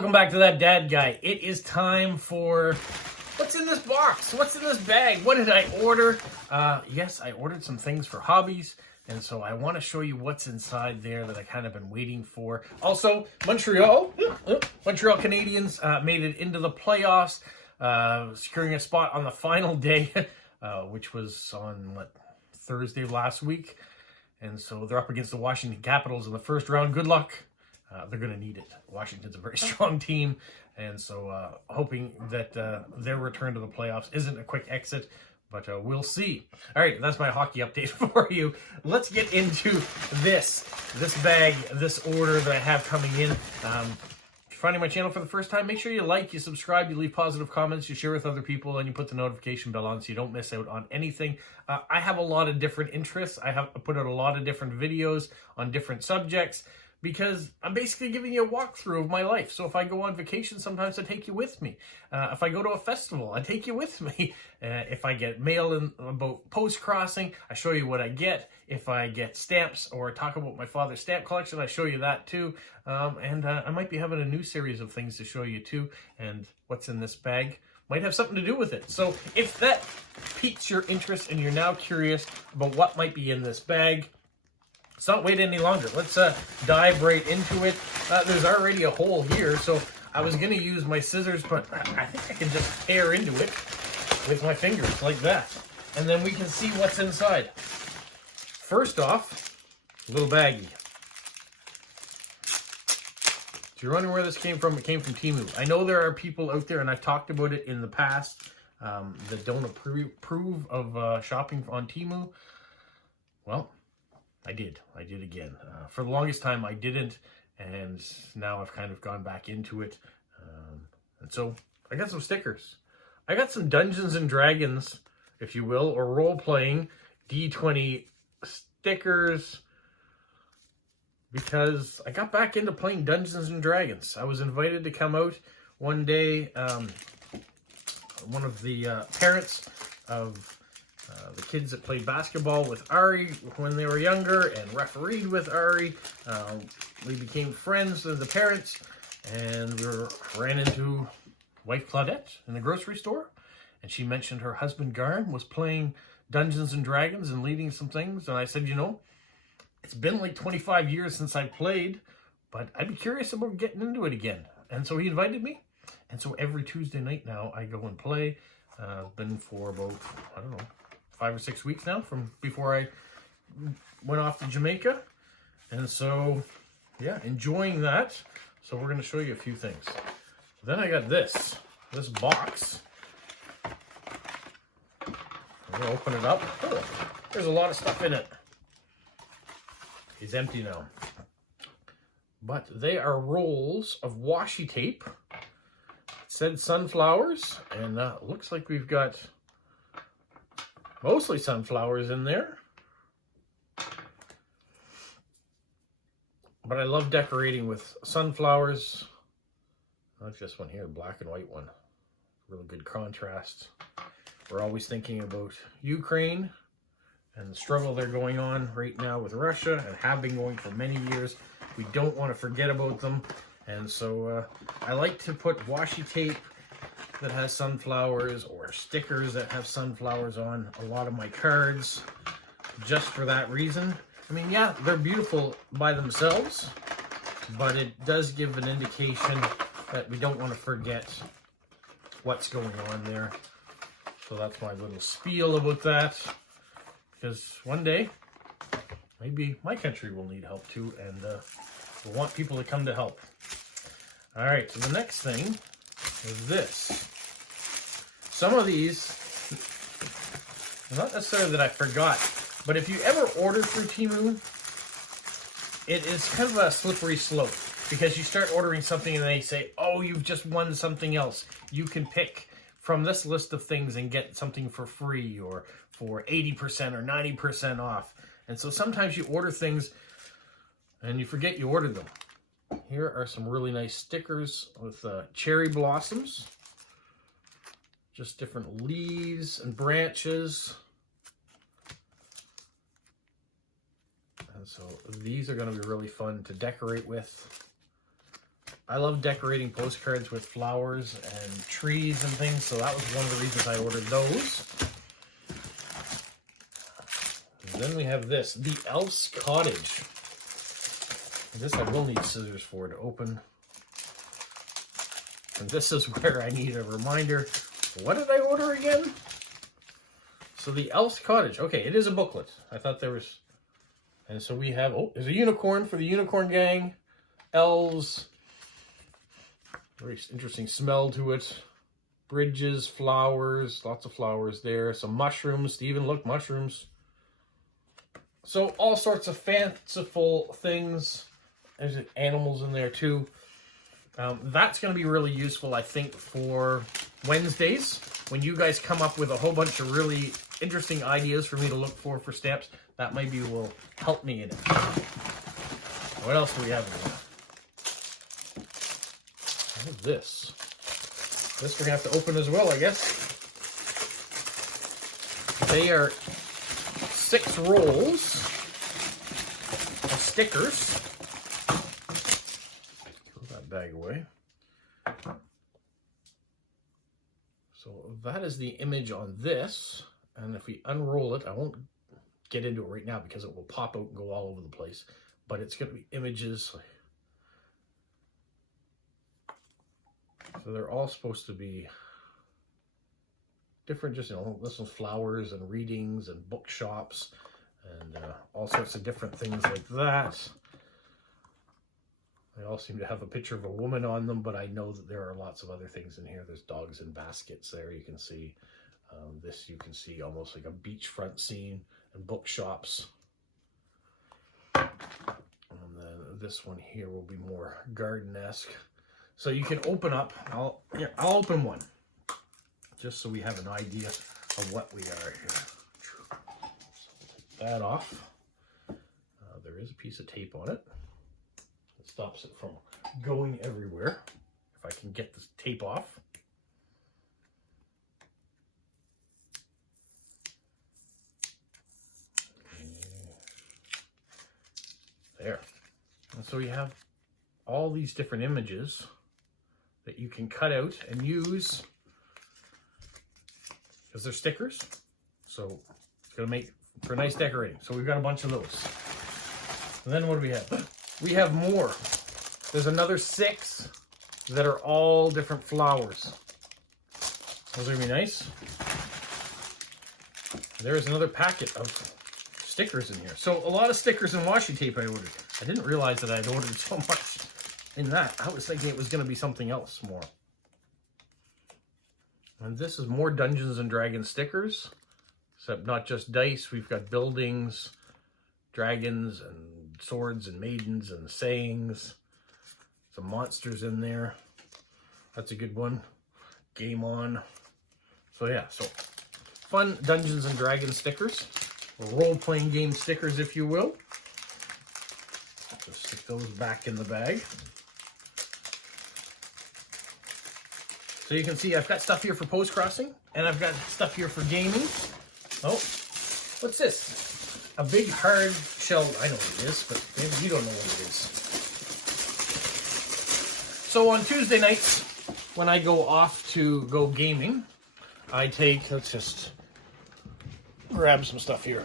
Welcome back to That Dad Guy. It is time for what's in this box? What's in this bag? What did I order? Yes, I ordered some things for hobbies, and so I want to show you what's inside there that I kind of been waiting for. Also, Montreal Canadiens made it into the playoffs, securing a spot on the final day, which was on Thursday of last week. And so they're up against the Washington Capitals in the first round. Good luck. They're going to need it. Washington's a very strong team, and so hoping that their return to the playoffs isn't a quick exit, but we'll see. All right, that's my hockey update for you. Let's get into this bag, this order that I have coming in. If you're finding my channel for the first time, make sure you like, you subscribe, you leave positive comments, you share with other people, and you put the notification bell on so you don't miss out on anything. I have a lot of different interests. I have put out a lot of different videos on different subjects, because I'm basically giving you a walkthrough of my life. So if I go on vacation, sometimes I take you with me. If I go to a festival, I take you with me. If I get mail in about post-crossing, I show you what I get. If I get stamps or talk about my father's stamp collection, I show you that too. And I might be having a new series of things to show you too. And what's in this bag might have something to do with it. So if that piques your interest and you're now curious about what might be in this bag, let's not wait any longer. Let's dive right into it. There's already a hole here, so I was going to use my scissors, but I think I can just tear into it with my fingers like that. And then we can see what's inside. First off, a little baggie. If you're wondering where this came from, it came from Temu. I know there are people out there, and I've talked about it in the past, that don't approve of shopping on Temu. Well, I did again. For the longest time, I didn't, and now I've kind of gone back into it. And so I got some stickers. I got some Dungeons and Dragons, if you will, or role-playing D20 stickers, because I got back into playing Dungeons and Dragons. I was invited to come out one day. One of the parents of the kids that played basketball with Ari when they were younger and refereed with Ari. We became friends with the parents, and we ran into wife Claudette in the grocery store, and she mentioned her husband Garn was playing Dungeons and Dragons and leading some things, and I said, you know, it's been like 25 years since I played, but I'd be curious about getting into it again. And so he invited me, and so every Tuesday night now I go and play. Been for about, I don't know, 5 or 6 weeks now from before I went off to Jamaica. And so, yeah, enjoying that. So we're going to show you a few things. Then I got this box. I'm going to open it up. Oh, there's a lot of stuff in it. It's empty now. But they are rolls of washi tape. It said sunflowers, and looks like we've got mostly sunflowers in there. But I love decorating with sunflowers. Not just one here, black and white one. Really good contrast. We're always thinking about Ukraine and the struggle they're going on right now with Russia, and have been going for many years. We don't want to forget about them. And so I like to put washi tape that has sunflowers, or stickers that have sunflowers on a lot of my cards, just for that reason. I mean, yeah, they're beautiful by themselves, but it does give an indication that we don't want to forget what's going on there. So that's my little spiel about that, because one day maybe my country will need help too, and we'll want people to come to help. All right, so the next thing is this. Some of these, not necessarily that I forgot, but if you ever order through Temu, it is kind of a slippery slope, because you start ordering something and they say, oh, you've just won something else. You can pick from this list of things and get something for free, or for 80% or 90% off. And so sometimes you order things and you forget you ordered them. Here are some really nice stickers with cherry blossoms. Just different leaves and branches. And so these are going to be really fun to decorate with. I love decorating postcards with flowers and trees and things, so that was one of the reasons I ordered those. And then we have this, the Elf's Cottage. This I will need scissors for to open. And this is where I need a reminder. What did I order again? So the Elf's Cottage. Okay, it is a booklet. I thought there was... And so we have... Oh, there's a unicorn for the unicorn gang. Elves... Very interesting smell to it. Bridges, flowers, lots of flowers there. Some mushrooms, Stephen, look, mushrooms. So all sorts of fanciful things. There's animals in there too. That's going to be really useful, I think, for Wednesdays. When you guys come up with a whole bunch of really interesting ideas for me to look for stamps, that maybe will help me in it. What else do we have in here? What is this? This we're going to have to open as well, I guess. They are 6 rolls of stickers. Throw that bag away. So that is the image on this. And if we unroll it, I won't get into it right now because it will pop out and go all over the place. But it's going to be images. So they're all supposed to be different, just, you know, this one's flowers and readings and bookshops and all sorts of different things like that. They all seem to have a picture of a woman on them, but I know that there are lots of other things in here. There's dogs in baskets there, you can see. This you can see almost like a beachfront scene and bookshops. And then this one here will be more garden-esque. So you can open up, I'll open one, just so we have an idea of what we are here. So we'll take that off. There is a piece of tape on it. It stops it from going everywhere, if I can get this tape off. There. And so you have all these different images that you can cut out and use because they're stickers. So it's going to make for nice decorating. So we've got a bunch of those. And then what do we have? We have more. There's another 6 that are all different flowers. Those are going to be nice. There's another packet of stickers in here. So a lot of stickers and washi tape I ordered. I didn't realize that I'd ordered so much in that. I was thinking it was going to be something else more. And this is more Dungeons and Dragons stickers, except not just dice. We've got buildings, dragons and swords and maidens and sayings. Some monsters in there. That's a good one. Game on. So yeah, so fun Dungeons and Dragons stickers. Or role-playing game stickers, if you will. Just stick those back in the bag. So you can see I've got stuff here for post-crossing, and I've got stuff here for gaming. Oh, what's this? A big hard shell. I know what it is, but maybe you don't know what it is. So on Tuesday nights, when I go off to go gaming, I take, let's just grab some stuff here.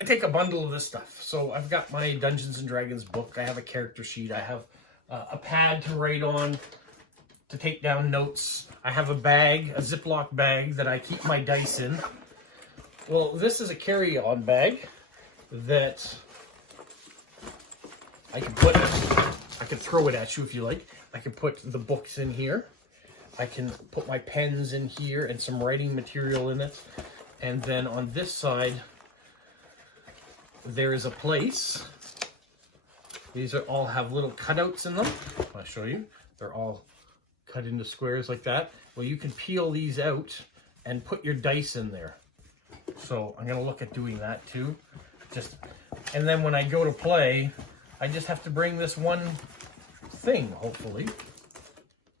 I take a bundle of this stuff. So I've got my Dungeons and Dragons book. I have a character sheet. I have a pad to write on, to take down notes. I have a bag, a Ziploc bag that I keep my dice in. Well, this is a carry-on bag that I can put, I can throw it at you if you like. I can put the books in here. I can put my pens in here and some writing material in it. And then on this side, there is a place. These are all have little cutouts in them. I'll show you. They're all cut into squares like that. Well, you can peel these out and put your dice in there. So I'm going to look at doing that too. And then when I go to play, I just have to bring this one thing, hopefully.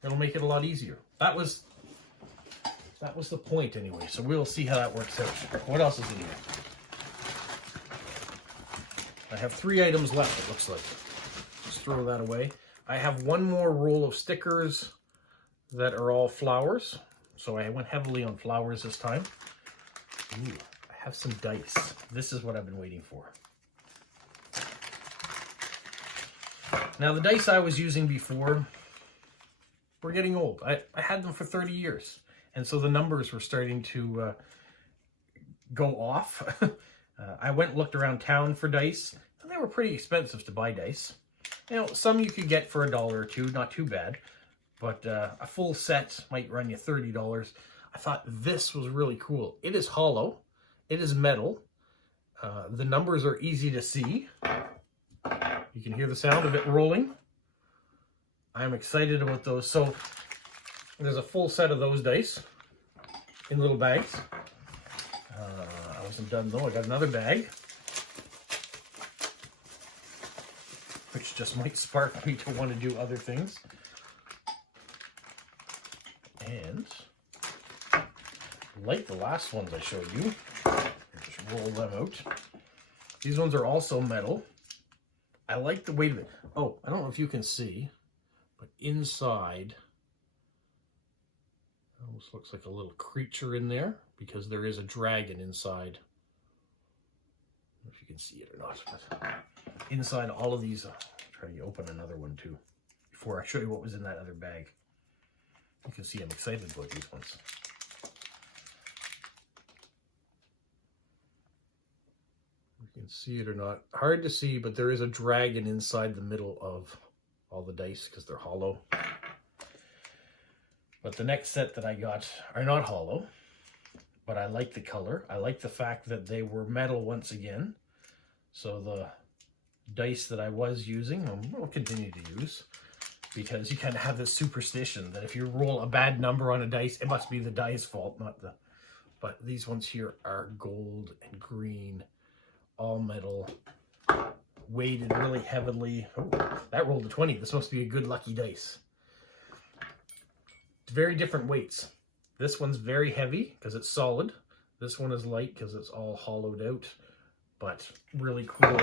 It'll make it a lot easier. That was the point anyway, so we'll see how that works out. What else is in here? I have 3 items left, it looks like. Just throw that away. I have one more roll of stickers that are all flowers. So I went heavily on flowers this time. Ooh, I have some dice. This is what I've been waiting for. Now the dice I was using before were getting old. I had them for 30 years. And so the numbers were starting to go off. I went and looked around town for dice, and they were pretty expensive to buy dice. You know, some you could get for $1 or $2, not too bad. But a full set might run you $30. I thought this was really cool. It is hollow. It is metal. The numbers are easy to see. You can hear the sound of it rolling. I'm excited about those. So there's a full set of those dice in little bags. I wasn't done though. I got another bag, which just might spark me to want to do other things. And like the last ones I showed you, I'll just roll them out. These ones are also metal. I like the weight of it. Oh, I don't know if you can see, but inside, it almost looks like a little creature in there because there is a dragon inside. I don't know if you can see it or not, but inside all of these, I'll try to open another one too before I show you what was in that other bag. You can see I'm excited about these ones. You can see it or not. Hard to see, but there is a dragon inside the middle of all the dice because they're hollow. But the next set that I got are not hollow, but I like the color. I like the fact that they were metal once again. So the dice that I was using, I'll continue to use, because you kind of have this superstition that if you roll a bad number on a dice, it must be the dice fault, not the... But these ones here are gold and green, all metal, weighted really heavily. Oh, that rolled a 20. This must be a good lucky dice. It's very different weights. This one's very heavy because it's solid. This one is light because it's all hollowed out, but really cool.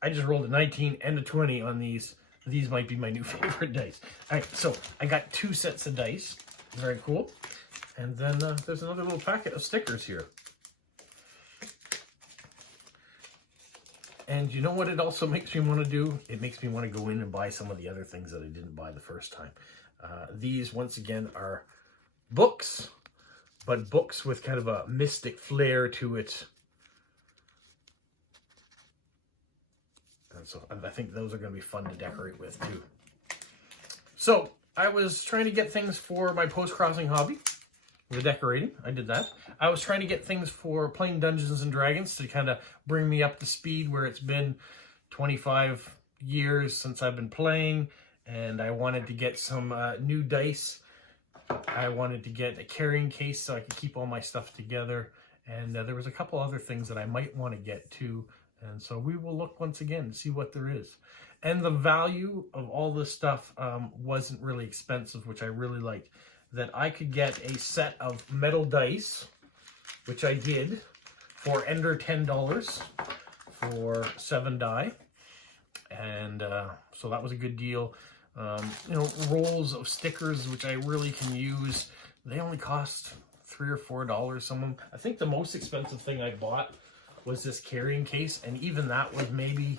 I just rolled a 19 and a 20 on these. These might be my new favorite dice. All right, so I got 2 sets of dice. Very cool. And then there's another little packet of stickers here. And you know what it also makes me want to do? It makes me want to go in and buy some of the other things that I didn't buy the first time. These, once again, are books, but books with kind of a mystic flair to it. And so I think those are going to be fun to decorate with too. So I was trying to get things for my post-crossing hobby, the decorating. I did that. I was trying to get things for playing Dungeons and Dragons to kind of bring me up to speed where it's been 25 years since I've been playing, and I wanted to get some new dice. I wanted to get a carrying case so I could keep all my stuff together, and there was a couple other things that I might want to get too. And so we will look once again and see what there is. And the value of all this stuff wasn't really expensive, which I really liked. That I could get a set of metal dice, which I did, for under $10 for 7 die. And so that was a good deal. You know, rolls of stickers, which I really can use. They only cost $3 or $4. Some of them. I think the most expensive thing I bought was this carrying case, and even that was maybe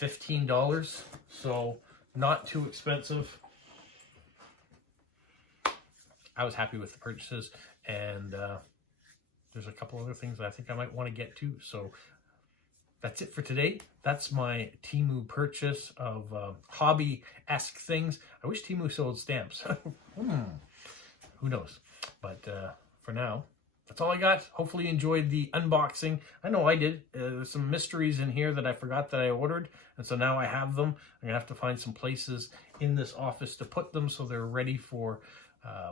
$15, so not too expensive. I was happy with the purchases, and there's a couple other things that I think I might want to get to. So that's it for today. That's my Temu purchase of hobby-esque things. I wish Temu sold stamps. Who knows? But for now, that's all I got. Hopefully you enjoyed the unboxing. I know I did. There's some mysteries in here that I forgot that I ordered, and so now I have them. I'm going to have to find some places in this office to put them so they're ready for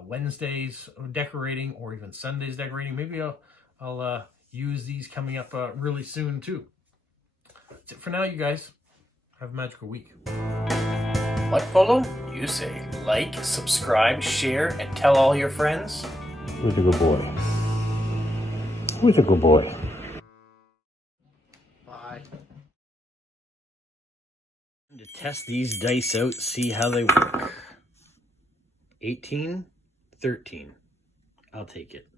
Wednesdays decorating, or even Sundays decorating. Maybe I'll use these coming up really soon too. That's it for now, you guys. Have a magical week. What, Polo? You say like, subscribe, share, and tell all your friends. Who's a good boy? Who's a good boy? To test these dice out, see how they work. 18, 13. I'll take it.